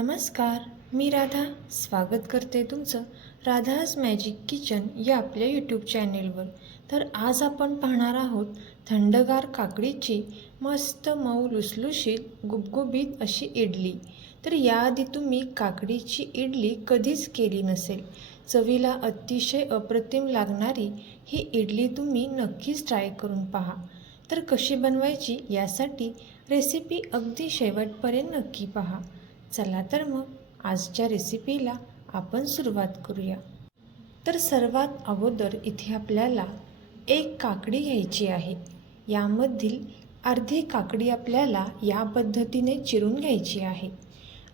नमस्कार मी राधा. स्वागत करते तुमचं राधाज मॅजिक किचन या आपल्या यूट्यूब चॅनेलवर तर आज आपण पाहणार आहोत थंडगार काकडीची मस्त मऊ लुसलुशीत गुबगुबीत अशी इडली. तर याआधी तुम्ही काकडीची इडली कधीच केली नसेल. चवीला अतिशय अप्रतिम लागणारी ही इडली तुम्ही नक्कीच ट्राय करून पहा. तर कशी बनवायची यासाठी रेसिपी अगदी शेवटपर्यंत नक्की पहा. चला तर मग आजच्या रेसिपीला आपण सुरुवात करूया. तर सर्वात अगोदर इथे आपल्याला एक काकडी घ्यायची आहे. यामधील अर्धी काकडी आपल्याला या पद्धतीने चिरून घ्यायची आहे.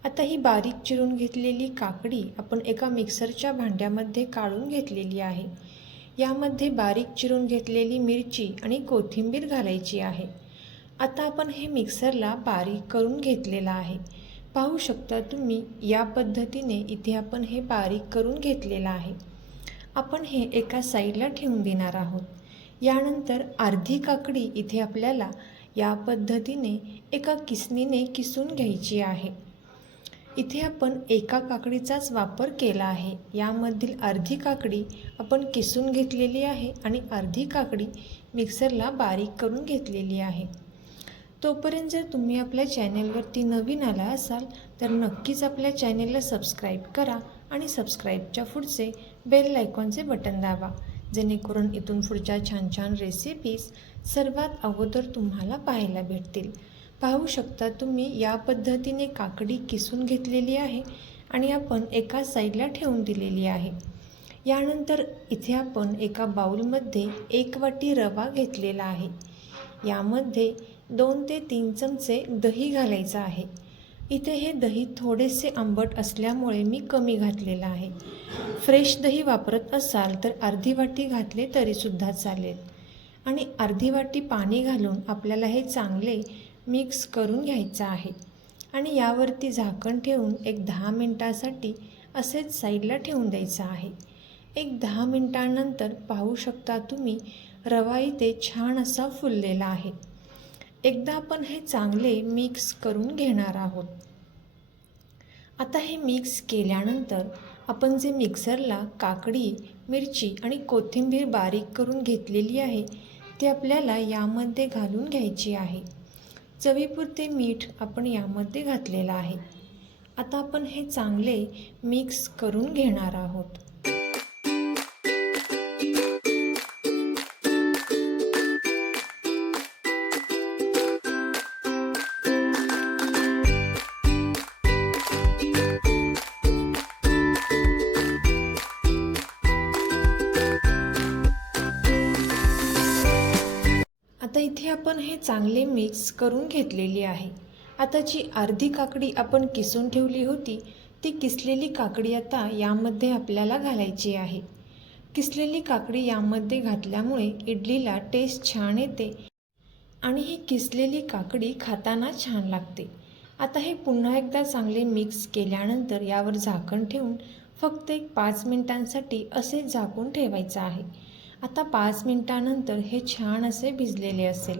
आता ही बारीक चिरून घेतलेली काकडी आपण एका मिक्सरच्या भांड्यामध्ये काढून घेतलेली आहे. यामध्ये बारीक चिरून घेतलेली मिरची आणि कोथिंबीर घालायची आहे. आता आपण हे मिक्सरला बारीक करून घेतलेलं आहे. पाहू शकता तुम्ही या पद्धतीने इथे आपण हे बारीक करून घेतलेलं आहे. आपण हे एका साईडला ठेवून देणार आहोत. यानंतर अर्धी काकडी इथे आपल्याला या पद्धतीने एका किसनीने किसून घ्यायची आहे. इथे आपण एका काकडीचाच वापर केला आहे. यामधील अर्धी काकडी आपण किसून घेतलेली आहे आणि अर्धी काकडी मिक्सरला बारीक करून घेतलेली आहे. तोपर्यंत जर तुम्ही आपल्या चॅनेलवरती नवीन आला असाल तर नक्कीच आपल्या चॅनेलला सबस्क्राईब करा आणि सबस्क्राईबच्या पुढचे बेल आयकॉनचे बटन दाबा जेणेकरून इथून पुढच्या छान छान रेसिपीज सर्वात अगोदर तुम्हाला पाहायला भेटतील. पाहू शकता तुम्ही या पद्धतीने काकडी किसून घेतलेली आहे आणि आपण एका साईडला ठेवून दिलेली आहे. यानंतर इथे आपण एका बाउलमध्ये एक वाटी रवा घेतलेला आहे. यामध्ये दोन ते तीन चमचे दही घालायचं आहे. इथे हे दही थोडेसे आंबट असल्यामुळे मी कमी घातलेलं आहे. फ्रेश दही वापरत असाल तर अर्धी वाटी घातले तरीसुद्धा चालेल. आणि अर्धी वाटी पाणी घालून आपल्याला हे चांगले मिक्स करून घ्यायचं आहे. आणि यावरती झाकण ठेवून एक दहा मिनटासाठी असेच साईडला ठेवून द्यायचं आहे. एक दहा मिनटानंतर पाहू शकता तुम्ही रवा इथे छान असा फुललेला आहे. एकदा आपण हे चांगले मिक्स करून घेणार आहोत. आता हे मिक्स केल्यानंतर आपण जे मिक्सरला काकडी मिरची आणि कोथिंबीर बारीक करून घेतलेली आहे ते आपल्याला यामध्ये घालून घ्यायची आहे. चवीपुरते मीठ आपण यामध्ये घातलेलं आहे. आता आपण हे चांगले मिक्स करून घेणार आहोत. आपण हे चांगले मिक्स करून घेतलेली आहे. आता जी अर्धी काकडी आपण किसून ठेवली होती ती किसलेली काकडी आता यामध्ये आपल्याला घालायची आहे. किसलेली काकडी यामध्ये घातल्यामुळे इडलीला टेस्ट छान येते आणि ही किसलेली काकडी खाताना छान लागते. आता हे पुन्हा एकदा चांगले मिक्स केल्यानंतर यावर झाकण ठेवून फक्त एक पाच मिनिटांसाठी असे झाकून ठेवायचं आहे. आता पाच मिनटानंतर हे छान असे भिजलेले असेल.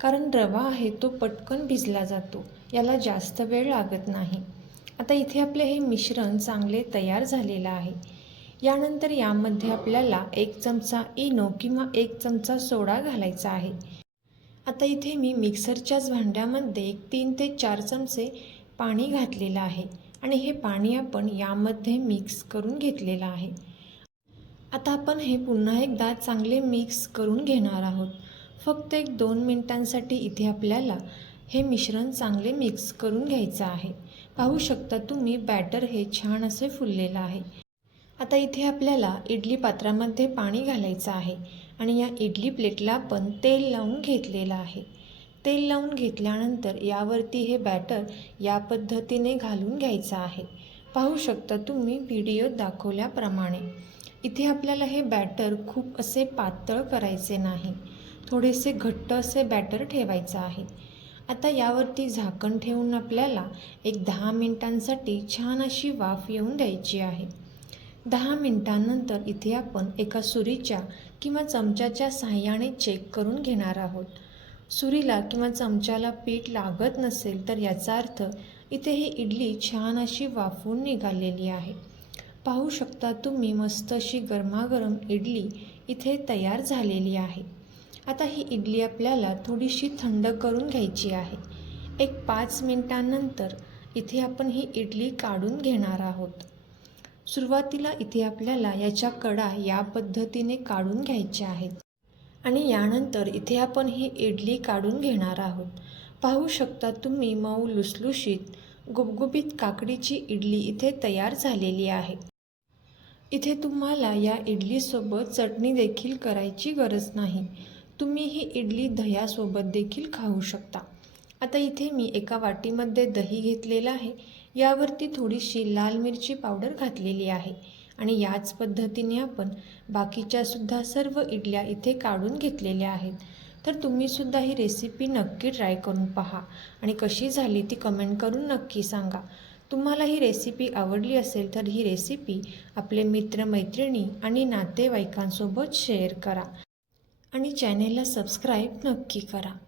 कारण रवा आहे तो पटकन भिजला जातो. याला जास्त वेळ लागत नाही. आता इथे आपले हे मिश्रण चांगले तयार झालेलं आहे. यानंतर यामध्ये आपल्याला एक चमचा इनो किंवा एक चमचा सोडा घालायचा आहे. आता इथे मी मिक्सरच्याच भांड्यामध्ये एक तीन ते चार चमचे पाणी घातलेलं आहे. आणि हे पाणी आपण यामध्ये मिक्स करून घेतलेलं आहे. आता आपण हे पुन्हा एकदा चांगले मिक्स करून घेणार आहोत. फक्त एक दोन मिनटांसाठी इथे आपल्याला हे मिश्रण चांगले मिक्स करून घ्यायचं आहे. पाहू शकता तुम्ही बॅटर हे छान असे फुललेलं आहे. आता इथे आपल्याला इडली पात्रामध्ये पाणी घालायचं आहे आणि या इडली प्लेटला आपण तेल लावून घेतलेलं आहे. तेल लावून घेतल्यानंतर यावरती हे बॅटर या पद्धतीने घालून घ्यायचं आहे. पाहू शकता तुम्ही व्हिडिओ दाखवल्याप्रमाणे. इथे आपल्याला हे बॅटर खूप असे पातळ करायचे नाही. थोडेसे घट्ट असे बॅटर ठेवायचं आहे. आता यावरती झाकण ठेवून आपल्याला एक दहा मिनिटांसाठी छान अशी वाफ येऊन द्यायची आहे. दहा मिनिटांनंतर इथे आपण एका सुरीच्या किंवा चमच्याच्या साहाय्याने चेक करून घेणार आहोत. सुरीला किंवा चमच्याला पीठ लागत नसेल तर याचा अर्थ इथे ही इडली छान अशी वाफवून निघालेली आहे. पाहू शकता तुम्ही मस्त अशी गरमागरम इडली इथे तयार झालेली आहे. आता ही इडली आपल्याला थोडीशी थंड करून घ्यायची आहे. एक पाच मिनटानंतर इथे आपण ही इडली काढून घेणार आहोत. सुरुवातीला इथे आपल्याला याच्या कडा या पद्धतीने काढून घ्यायच्या आहेत. आणि यानंतर इथे आपण ही इडली काढून घेणार आहोत. पाहू शकता तुम्ही मऊ लुसलुशीत गुबगुबीत काकडीची इडली इथे तयार झालेली आहे. इथे तुम्हाला या इडलीसोबत चटणी देखील करायची गरज नाही. तुम्ही ही इडली दह्यासोबत देखील खाऊ शकता. आता इथे मी एका वाटीमध्ये दही घेतलेलं आहे. यावरती थोडीशी लाल मिरची पावडर घातलेली आहे. आणि याच पद्धतीने आपण बाकीच्या सुद्धा सर्व इडल्या इथे काढून घेतलेल्या आहेत. तर तुम्हीसुद्धा ही रेसिपी नक्की ट्राय करून पहा. आणि कशी झाली ती कमेंट करून नक्की सांगा. तुम्हाला ही रेसिपी आवडली असेल तर ही रेसिपी आपले मित्रमैत्रिणी आणि नातेवाईकांसोबत शेअर करा. आणि चॅनेलला सबस्क्राईब नक्की करा.